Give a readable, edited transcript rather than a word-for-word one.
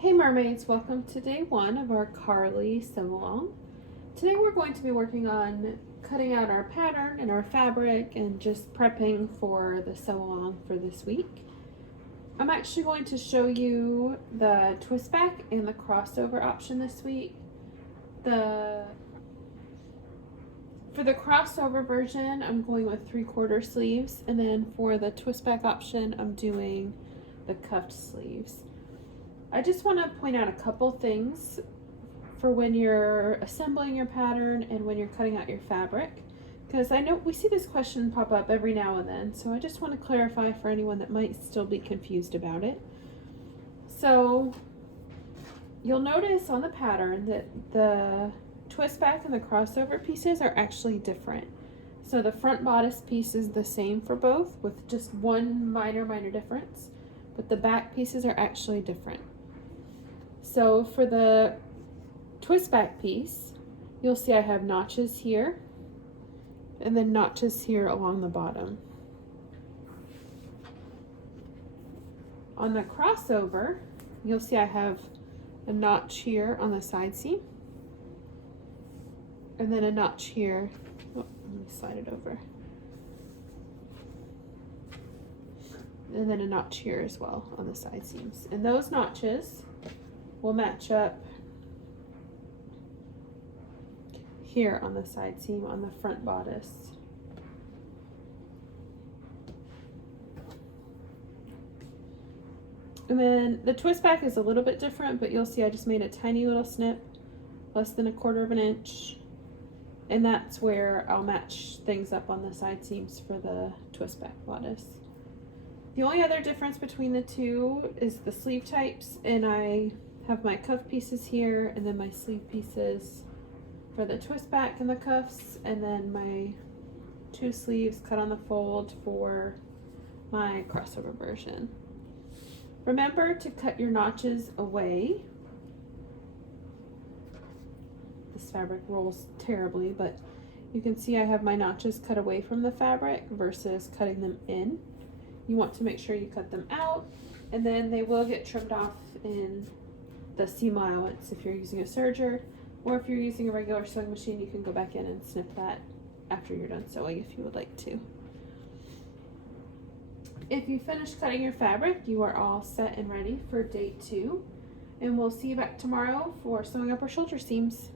Hey mermaids, welcome to day one of our Carli Sew-a-long. Today we're going to be working on cutting out our pattern and our fabric and just prepping for the sew-along for this week. I'm actually going to show you the twist back and the crossover option this week. For the crossover version, I'm going with 3/4 sleeves, and then for the twist back option, I'm doing the cuffed sleeves. I just want to point out a couple things for when you're assembling your pattern and when you're cutting out your fabric, because I know we see this question pop up every now and then, so I just want to clarify for anyone that might still be confused about it. So you'll notice on the pattern that the twist back and the crossover pieces are actually different. So the front bodice piece is the same for both with just one minor difference, but the back pieces are actually different. So for the twist back piece, you'll see I have notches here and then notches here along the bottom. On the crossover, you'll see I have a notch here on the side seam and then a notch here. Oh, let me slide it over. And then a notch here as well on the side seams. And those notches will match up here on the side seam on the front bodice. And then the twist back is a little bit different, but you'll see I just made a tiny little snip, less than 1/4 inch. And that's where I'll match things up on the side seams for the twist back bodice. The only other difference between the two is the sleeve types, and I have my cuff pieces here and then my sleeve pieces for the twist back and the cuffs, and then my 2 sleeves cut on the fold for my crossover version. Remember to cut your notches away. This fabric rolls terribly, but you can see I have my notches cut away from the fabric versus cutting them in. You want to make sure you cut them out, and then they will get trimmed off in the seam allowance if you're using a serger, or if you're using a regular sewing machine, you can go back in and snip that after you're done sewing if you would like to. If you finish cutting your fabric, you are all set and ready for day 2, and we'll see you back tomorrow for sewing up our shoulder seams.